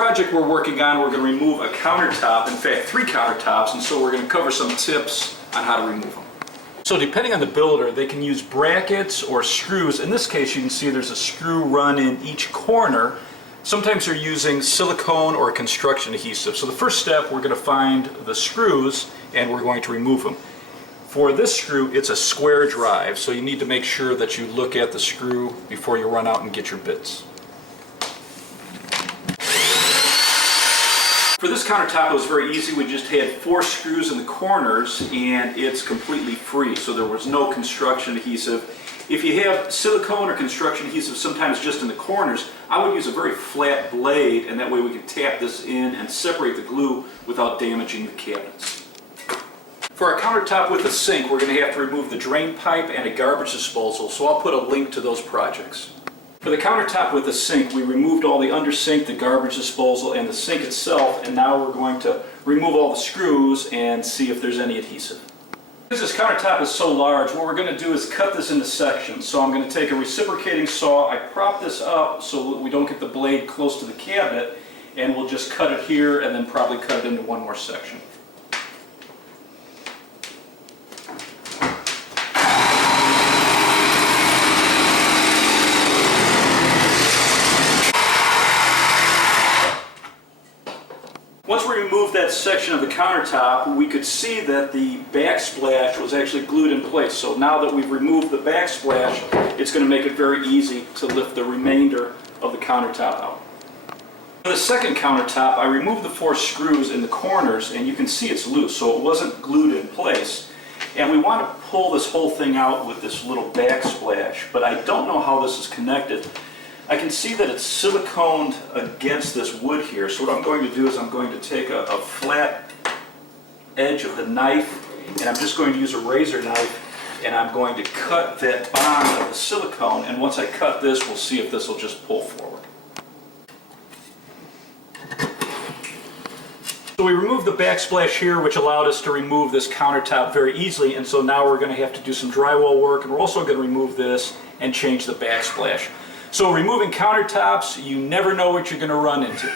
project we're working on, we're going to remove a countertop, in fact 3 countertops, and so we're going to cover some tips on how to remove them. So depending on the builder, they can use brackets or screws. In this case, you can see there's a screw run in each corner. Sometimes they're using silicone or construction adhesive. So the first step, we're going to find the screws and we're going to remove them. For this screw, it's a square drive, so you need to make sure that you look at the screw before you run out and get your bits. For this countertop, it was very easy. We just had 4 screws in the corners and it's completely free, so there was no construction adhesive. If you have silicone or construction adhesive sometimes just in the corners, I would use a very flat blade, and that way we can tap this in and separate the glue without damaging the cabinets. For our countertop with a sink, we're going to have to remove the drain pipe and a garbage disposal, so I'll put a link to those projects. For the countertop with the sink, we removed all the under sink, the garbage disposal, and the sink itself, and now we're going to remove all the screws and see if there's any adhesive. Because this countertop is so large, what we're going to do is cut this into sections. So I'm going to take a reciprocating saw, I prop this up so that we don't get the blade close to the cabinet, and we'll just cut it here and then probably cut it into one more section. Once we removed that section of the countertop, we could see that the backsplash was actually glued in place. So now that we've removed the backsplash, it's going to make it very easy to lift the remainder of the countertop out. For the second countertop, I removed the 4 screws in the corners, and you can see it's loose, so it wasn't glued in place. And we want to pull this whole thing out with this little backsplash, but I don't know how this is connected. I can see that it's siliconed against this wood here, so what I'm going to do is I'm going to take a flat edge of the knife, and I'm just going to use a razor knife, and I'm going to cut that bond of the silicone, and once I cut this, we'll see if this will just pull forward. So we removed the backsplash here, which allowed us to remove this countertop very easily, and so now we're going to have to do some drywall work, and we're also going to remove this and change the backsplash. So removing countertops, you never know what you're going to run into.